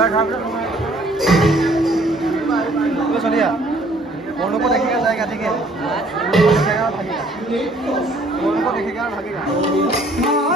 चलिए फोन को देखेगा जाएगा ठीक है फोन को देखेगा भागेगा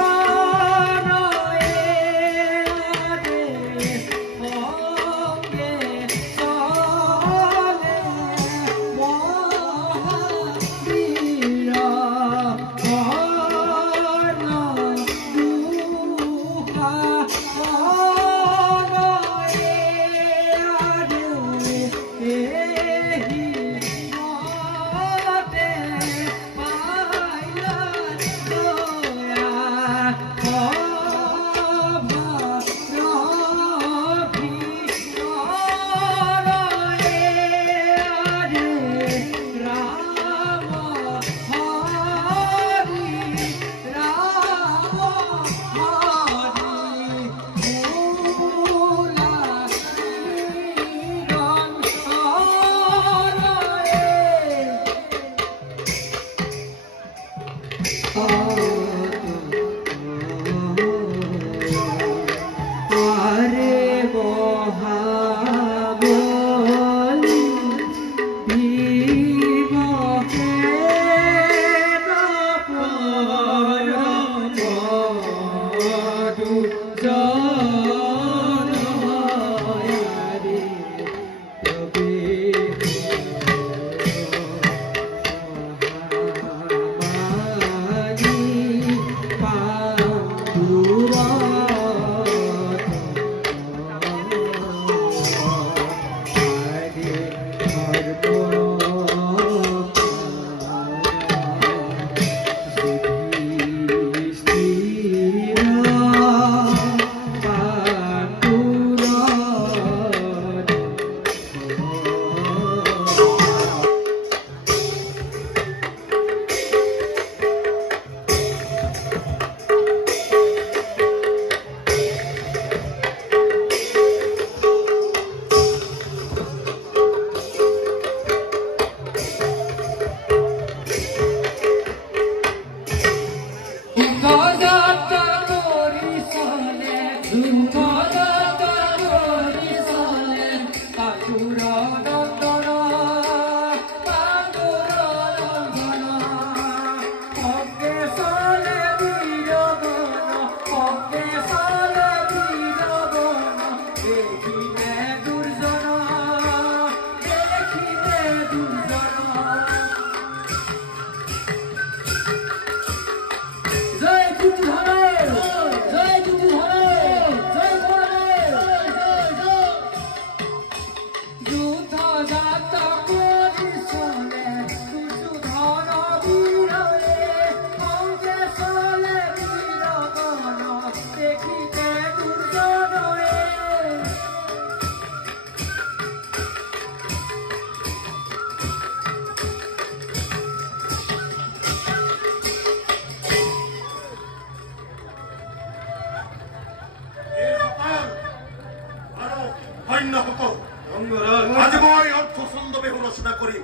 আজি মই অৰ্থচন্দ বিহু ৰচনা কৰিম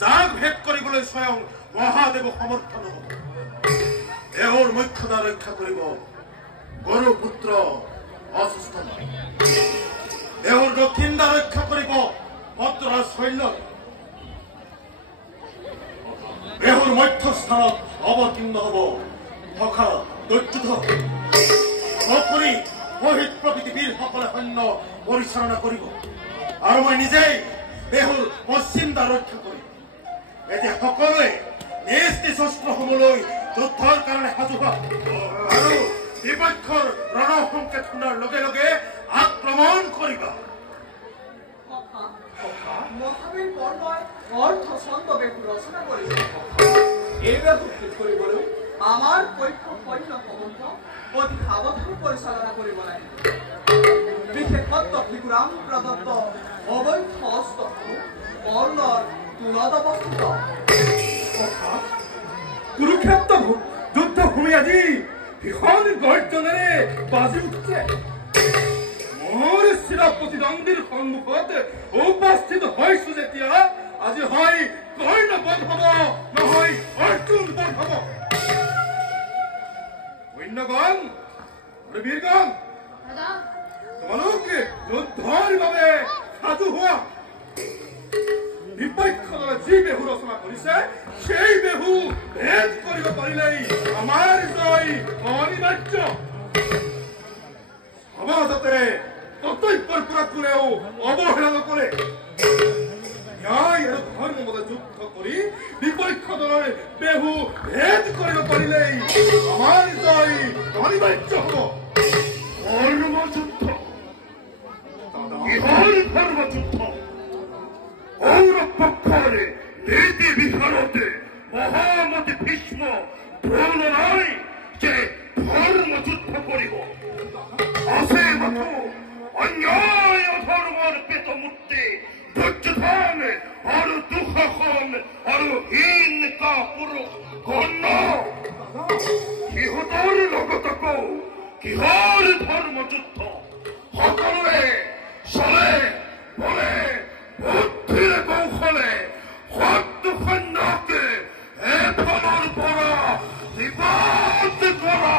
যাক ভেদ কৰিবলৈ স্বয়ং মহাদেৱ সমৰ্থন হ'ব দেহৰ মুখ্যতা ৰক্ষা কৰিব গৰু পুত্ৰ অসুস্থ দেহৰ দক্ষিণতা ৰক্ষা কৰিব ভদ্ৰৰ শৈল্য দেহৰ মধ্যস্থানত অৱতীৰ্ণ হ'ব থকা দৈত্যুধ অপৰি শহীদ প্ৰকৃতি বীৰসকলে সৈন্য পৰিচালনা কৰিব আৰু মই নিজেই দেহৰ পশ্চিমতা ৰক্ষা কৰিম এতিয়া সকলোৱে নিজ নিজ অস্ত্ৰসমূহলৈ যুদ্ধৰ কাৰণে সাজু হোৱা আৰু বিপক্ষৰ ৰণ সংকেত শুনাৰ লগে লগে আক্ৰমণ কৰিবা মহাবীৰ বৰ্ণই অৰ্থচন্দ বেহু ৰচনা কৰিছে এই বেহু ঠিক কৰিবলৈ আমাৰ পক্ষ সৈন্যসমূহ অতি সাৱধানে পৰিচালনা কৰিব লাগে বিশেষত্ব ভিকুৰাম প্ৰদত্ত অবৈধ অস্ত্ৰসমূহ বৰ্ণৰ তুলত অৱস্থিত কুৰুক্ষেত্ৰ যুদ্ধভূমি আজি ভীষণ গৰ্জনেৰে বাজি উঠিছে মোৰ চিৰপ্ৰতিদ্বন্দ্বীৰ সন্মুখত উপস্থিত হৈছো যেতিয়া আজি হয় কৰ্ণ বধ হব নহয় অৰ্জুন বধ হব সৈন্যগণ বীৰগণ অলৌকিক যুদ্ধৰ বাবে সাজু হোৱা বিপক্ষ দলে যি বেহু ৰচনা কৰিছে সেই বেহু ভেদ কৰিব পাৰিলেই আমাৰ জয় অনিবাৰ্য সমাজতে কৰ্তব্যৰ পৰা কোনেও অৱহেলা নকৰে ন্যায় আৰু ধৰ্ম মতে যুদ্ধ কৰি বিপক্ষ দলৰ বেহু ভেদ কৰিব পাৰিলেই আমাৰ জয় অনিবাৰ্য হ'ব ধৰ্মযুদ্ধ কিহৰ ধৰ্মযুদ্ধ কৌরব পক্ষরে নীতি বিশারদে মহামতি ভীষ্ম দ্রোণ নয় যে ধর্মযুদ্ধ করিব আছে মাথো অন্যায় ধর্মর পেত মুক্তি দুর্যোধন আর দুঃশাসন আর হীন কাপুরুষ গণ্য সিহঁতৰ লগতকো কিহৰ ধৰ্মযুদ্ধ সকলোৱে চলে বলে বুদ্ধিৰে কৌশলে শত্ৰু সৈন্যকে এফালৰ পৰা বিবাদ কৰা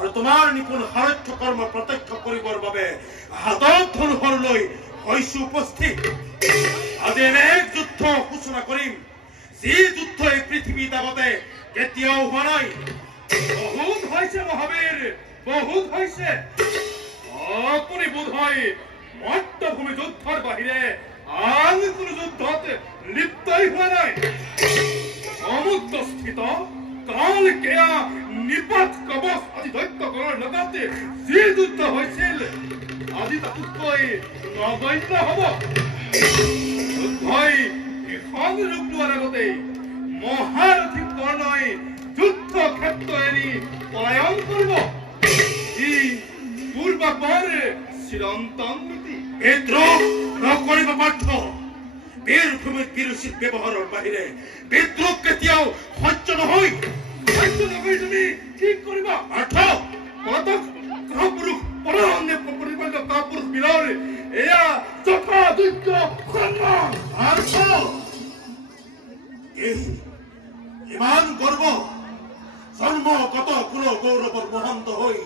আৰু তোমাৰ নিপুণ সাৰথ্য কৰ্ম প্ৰত্যক্ষ কৰিবৰ বাবে হাতত ধনুহৰ লৈ হৈছো উপস্থিত। আজি এনে এক যুদ্ধ সূচনা কৰিম যি যুদ্ধ এই পৃথিৱীত আগতে কেতিয়াও হোৱা নাই। বহুত হৈছে মহাবীৰ, বহুত হৈছে। আপুনি বোধ হয় মৰ্ত্যভূমি যুদ্ধৰ বাহিৰে আন কোনো যুদ্ধত লিপ্তই হোৱা নাই। সমুদ্ৰস্থিত কাল কেয়া নিপাত কবচ আদি দৈত্যগণৰ লগতে যি যুদ্ধ হৈছিল আজি তাতোতকৈ নগণ্য হব। যুদ্ধই এখন ৰূপ লোৱাৰ আগতেই মহাৰথী কৰ্ণই যুদ্ধ ক্ষেত্ৰ এৰি পলায়ন কৰিব। ই পূৰ্বাপৰ চিৰন্তন নীতি। বিদ্ৰোহ নকৰিব পাৰ্থ। বীৰভূমিত বিৰোচিত ব্যৱহাৰৰ বাহিৰে বিদ্ৰোহ কেতিয়াও সহ্য নহয়। সহ্য নকৰি তুমি কি কৰিবা পাৰ্থ? পলাতক কাপুৰুষ পৰান্নে প্ৰতিপালিত কাপুৰুষ বীৰৰ এয়া যথাযোগ্য সন্মান। পাৰ্থ ইমান গৰ্ব জন্মগত কুল গৌৰৱৰ মহন্ত হৈ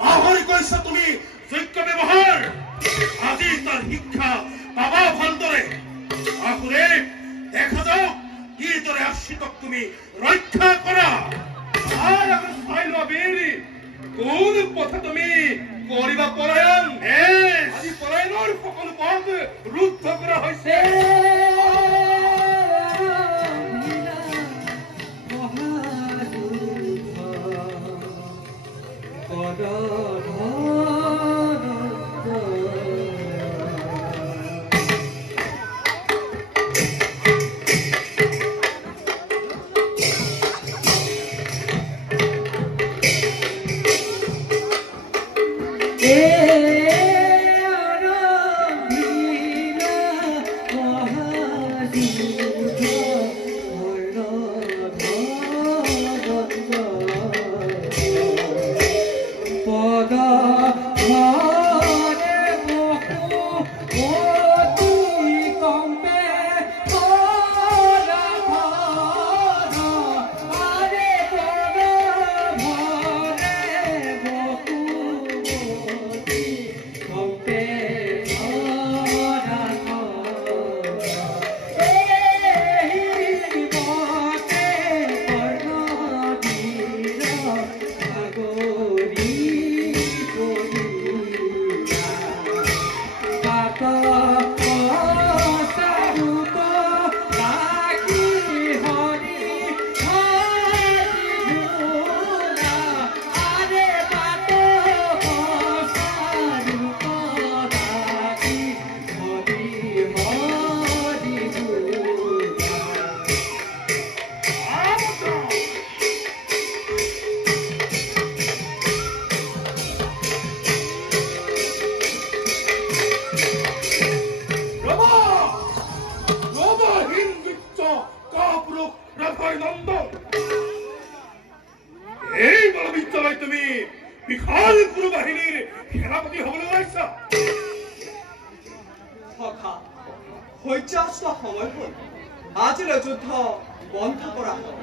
পাহৰি কৈছা তুমি যোগ্য ব্যৱহাৰ। আজি তাৰ শিক্ষা পাবা ভালদৰে। আহুৰে দেখা যাওক কিদৰে আশ্ৰিতক তুমি ৰক্ষা কৰা। তাৰ আগত চাই লোৱা বীৰ কোন পথে তুমি কৰিবা পলায়ন। আজি পলায়নৰ সকলো পথ ৰুদ্ধ কৰা হৈছে। আজিলৈ যুদ্ধ বন্ধ কৰা হয়।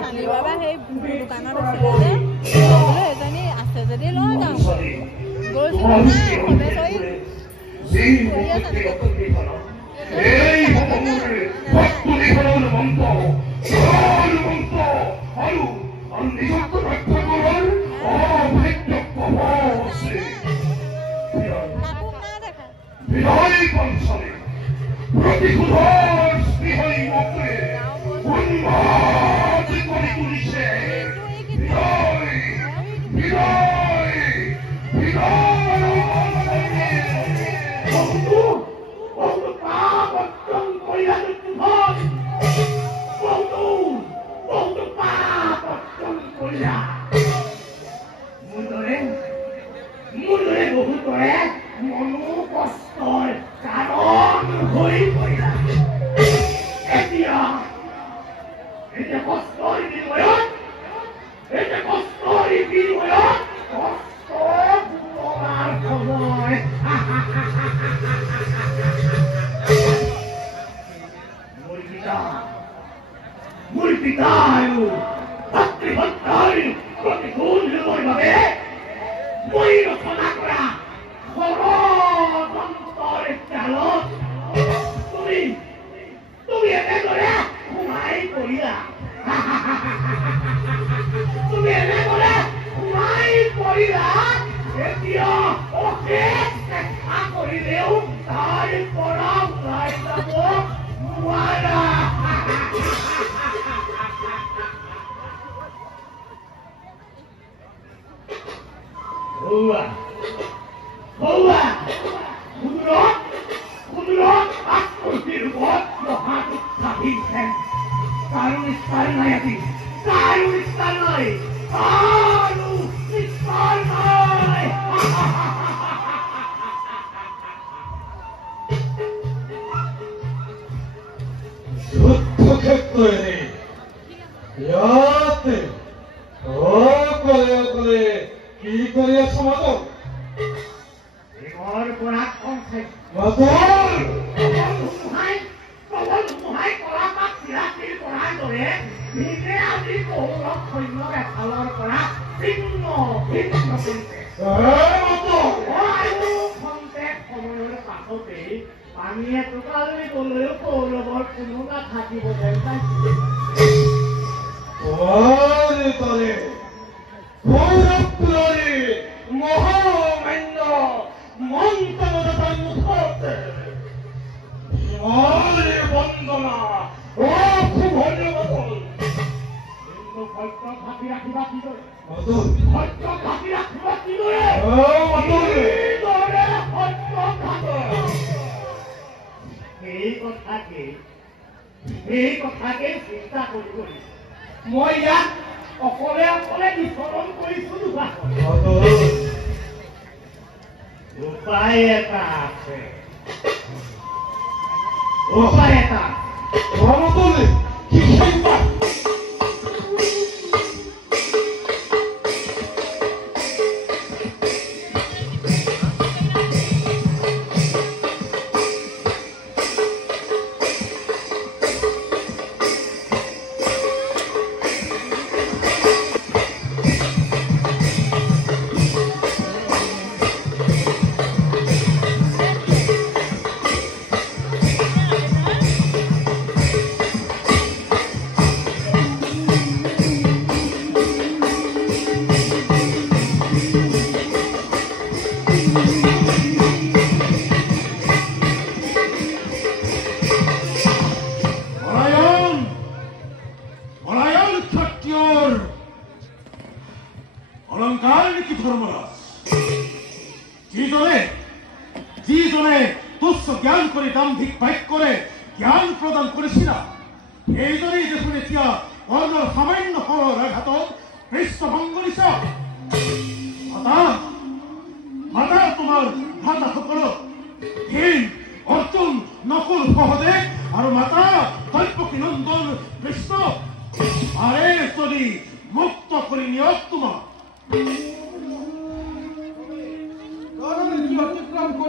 চানি বাবা সেই দোকানত আছিলে যে এজনী আছে যদি লৈ যাওঁ গৈছিলোঁ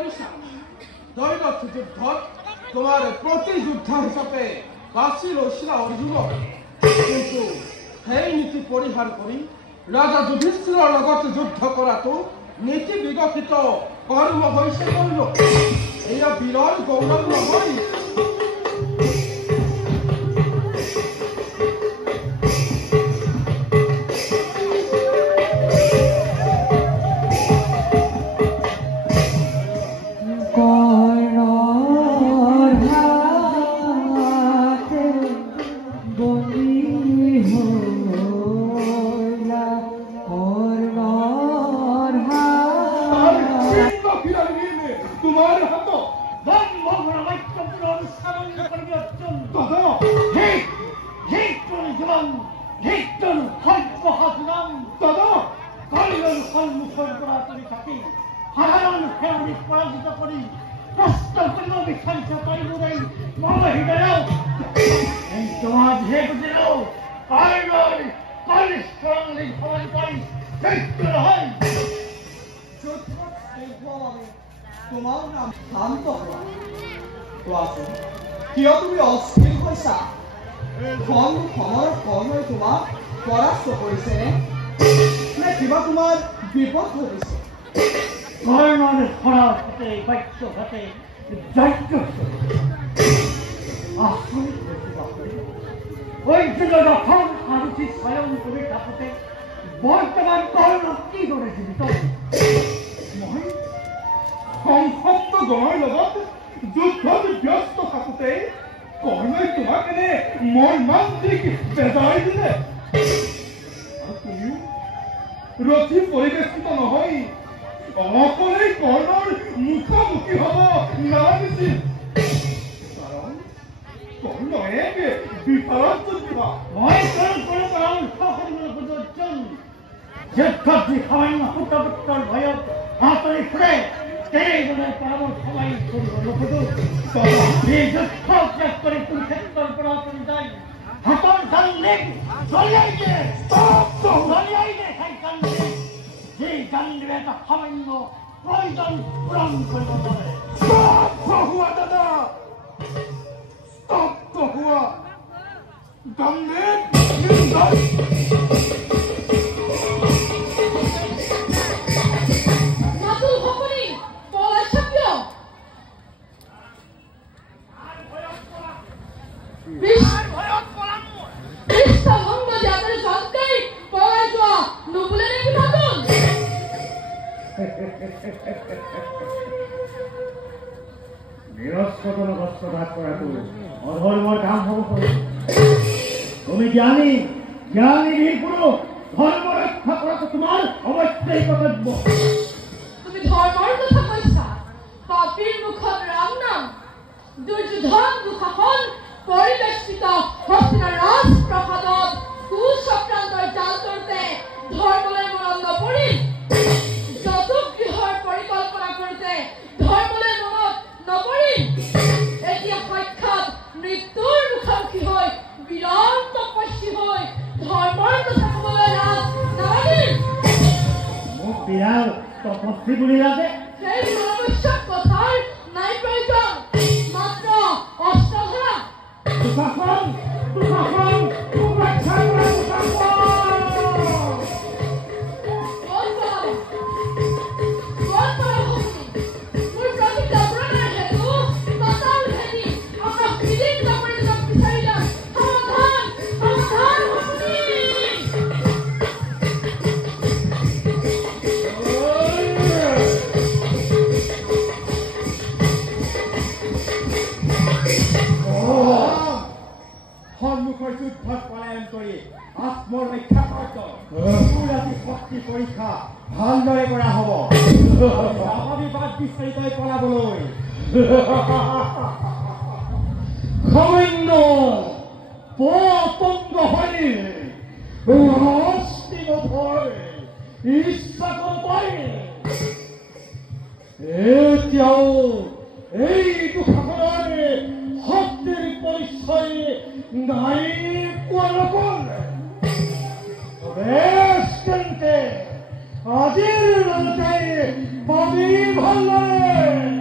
দৈনত যুদ্ধত তোমাৰ প্ৰতিযোদ্ধা হিচাপে বাছি লৈছিলা অৰ্জুন কিন্তু সেই নীতি পৰিহাৰ কৰি ৰাজা যুধিষ্ঠিৰৰ লগত যুদ্ধ কৰাটো নীতি বিকশিত কৰ্ম হৈছে কৰ্ণ এয়া বীৰৰ গৌৰৱ নহয় তোমাৰ নাম শান্ত হোৱা কোৱাচোন কিয় তুমি অস্থিৰ হৈছা সময়ৰ কৰ্মই তোমাক পৰাস্ত কৰিছে নে কিবা তোমাৰ বিপদ ঘটিছে কৰ্ণৰ ফলত হতে বাক্য হতে যজ্ঞ ওই যুগ যখন আরুচি স্বয়ং করে থাকতে বর্তমান কর্ণ কি করে জীবিত মই সংসপ্ত গণৰ লগত যুদ্ধত ব্যস্ত থাকোঁতে কৰ্ণই তোমাক এনে মৰ্মান্তিক বেজাই দিলে আৰু তুমিও ৰথি পৰিৱেশিত নহয় অকলেই কৰ্ণৰ মুখামুখি হ'ব নালাগিছিল কাৰণ কৰ্ণ এক বিশাৰদ যোদ্ধা মই কোনো পৰামৰ্শ কৰিবলৈ সুযোগ যুদ্ধত যি সামান্য সূতপুত্ৰৰ ভয়ত হাতৰি ফুৰে সেইজনে পৰামৰ্শ মাৰি কৰিব নোখোজো এই যুদ্ধ ত্যাগ কৰি কুৰুক্ষেত্ৰৰ পৰা আঁতৰি যায় হাতৰ গাণ্ডীক দলিয়াই দিয়ে সেই গাণ্ডীক যি গাণ্ডীৰে এটা সামান্য প্ৰয়োজন পূৰণ কৰিব পাৰে হোৱা দাদা স্তব্ধ হোৱা গাণ্ডীক অধৰ্মৰ কাম হ'ব পাৰে তুমি জ্ঞানী বীৰ পুৰুষ ধৰ্ম ৰক্ষা কৰাটো তোমাৰ অৱশ্যেই কৰ্তব্য তুমি ধৰ্মৰ কথা কৈছা পাপীৰ মুখত ৰাম নাম দুৰ্যোধন দুঃশাসন পৰিবেষ্টিত হস্তিনাৰ ৰাজপ্ৰসাদত কুচক্ৰান্তৰ জাল তৰ্তে ধৰ্মলৈ মনত নপৰিল যত গৃহৰ পৰিকল্পনা কৰোঁতে ধৰ্মলৈ মনত নপৰিল এতিয়া সাক্ষাৎ মৃত্যুৰ মুখামুখি হৈ বিৰাট তপস্বী হৈ ধৰ্মৰ কথা ক'বলৈ লাজ নালাগিল মোক বিৰাট তপস্বী বুলি লাগে সেই অনাৱশ্যক কথাৰ নাই প্ৰয়োজন মাত্ৰ অস্ত্ৰধাৰা দুঃশাসন মোক ৰক্ষা কৰা দুঃশাসন আত্মৰ ৰক্ষা শক্তি পৰীক্ষা ভালদৰে কৰা হ'ব স্বাভাৱিক বিচাৰি তই পলাবলৈ সামান্য পতংগ হয় ইচ্ছা কৰি এতিয়াও এই দুঃশাসনৰ শক্তিৰ পৰিচয় নাই পোৱা নগ'ল আজিৰ লগতে পাবি ভালদৰে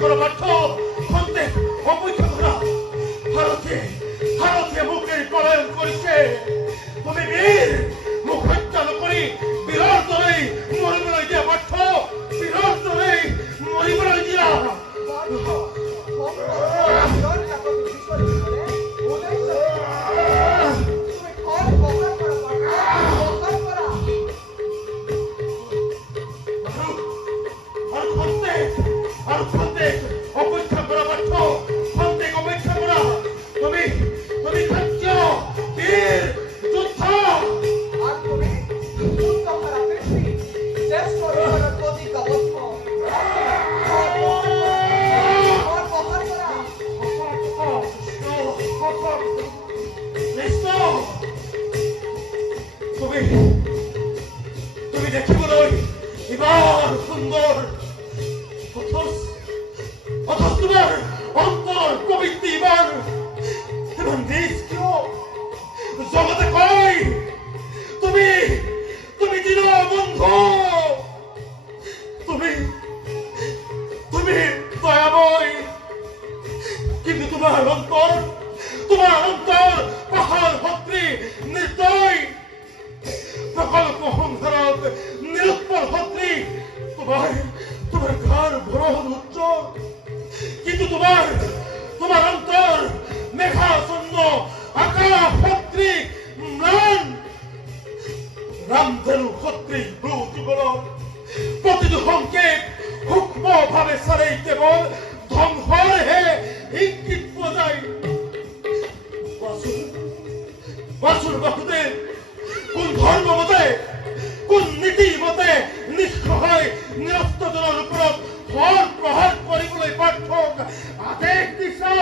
করা ব্যর্থ খন্তে অপেক্ষা করা ভারতে মুখের পলায়ন করেছে তুমি বীর মুখ হত্যা করি বিরাট ধরে মরিবেলাই দিয়া ব্যর্থ বিরাট ধরে মরিবেলাই দিয়া অপেক্ষা করা ব্যর্থ খন্তে অপেক্ষা করা তুমি খাচ্ছ বীর যুদ্ধ আর তুমি যুদ্ধ করা পৃথিবী শেষ করার প্রতিজ্ঞাবদ্ধ তুমি দেখিবলৈ এবার সুন্দর অথচ তোমার অন্তর প্রবৃত্তি এবার নিষ্ক্রিয় জগতে কই তুমি দিন বন্ধু তুমি দয়াময় কিন্তু তোমার অন্তর পাহাড় ভক্তি নির্দয় প্রকল্প সংসারত নিরুৎপল ভক্তি তোমার ঘর ভরণ উচ্চ কিন্তু তোমার অন্তর মেঘাচ্ছন্ন আকাশ ভক্তি ম্লান রামধেনু ক্ষত্রি ব্রু যুগল প্রতিটি সংকেত সূক্ষ্ম ভাবে চালেই কেবল ধ্বংসৰ হে ইংগিত পোৱা যায় বাসুৰ বাসুদেব কোন ধৰ্ম মতে কোন নীতি মতে নিঃসহায় নিৰস্ত্ৰজনেৰ ওপৰত ভৰ প্ৰহাৰ কৰিবলৈ পাৰ্থক আদেশ দিছা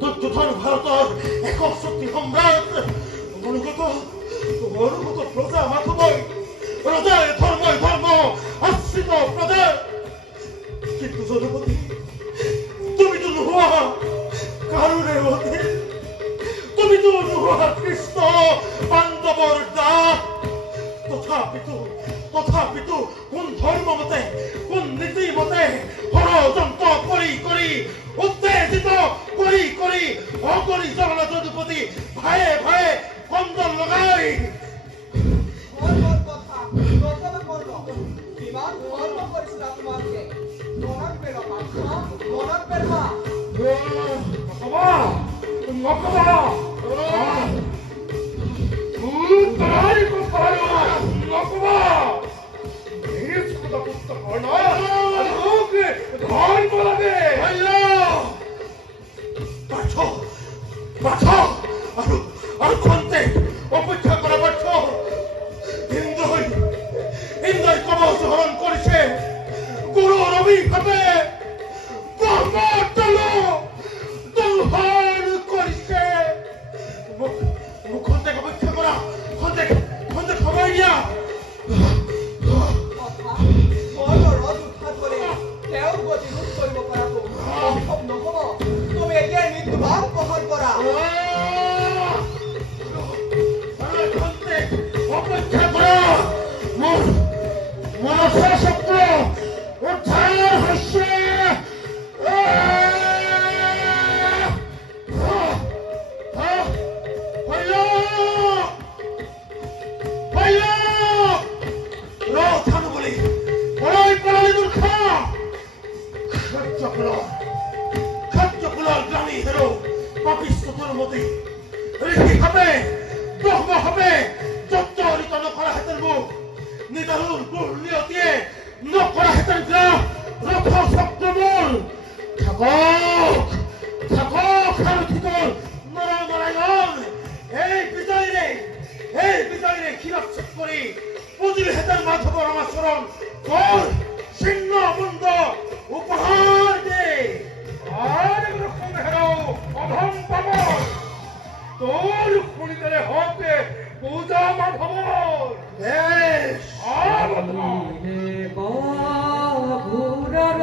দুৰ্যোধন ভাৰতেৰ একক শক্তি সম্ৰাট অনুগত প্ৰজা মাথবই প্ৰজায় ধৰ্ম আশ্ৰিত প্ৰজা কিন্তু জনপতি তুমি তো নোহোৱা কাৰণে অধীন তুমি তো নোহোৱা কৃষ্ণ পাণ্ডৱৰ দাস তথাপিতো কোন ধৰ্ম মতে কোন নীতি মতে ষড়যন্ত্ৰ কৰি উত্তেজিত কৰি অগণি জগন্নাথ যদুপতি ভায়ে কন্দন লগাই আর খন্তে অপেক্ষা করা পাচ্ছ ইন্দ্রই কবচ হরণ করেছে গুরু রবি ঘাটে করেছে খন্তে অপেক্ষা করা খন্তে খবর দিয়া তুমি এতিয়া মৃত্যুবাদ গ্ৰহণ কৰা অপেক্ষা কৰা মনসা শব্দ উদ্ধাৰ হৈছে খাদ্যকুলৰ গ্ৰামী হেৰো পাপিষ্ঠৰ মতে ঋষি হবে ব্ৰহ্ম হবে যত্তৰিত নকৰা হেঁতেন মোক নিদাৰুৰ বুঢ়লিয়তিয়ে নকৰা হেঁতেন গ্ৰাস ৰথ শব্দবোৰ থাকক সাৰথিকৰ নৰনাৰায়ণ এই বিজয়ৰে শিৰচ্ছেদ কৰি পুজিল হেঁতেন মাধৱৰ আমাচৰণ কৰ ছিন্ন বন্ধ উপহাৰ দে আৰ ৰকম হেৰাও অধম পাবন তোৰ শুনিলে হতে পূজা মাধৱৰ বেশ মাধৱ ঘূৰৰ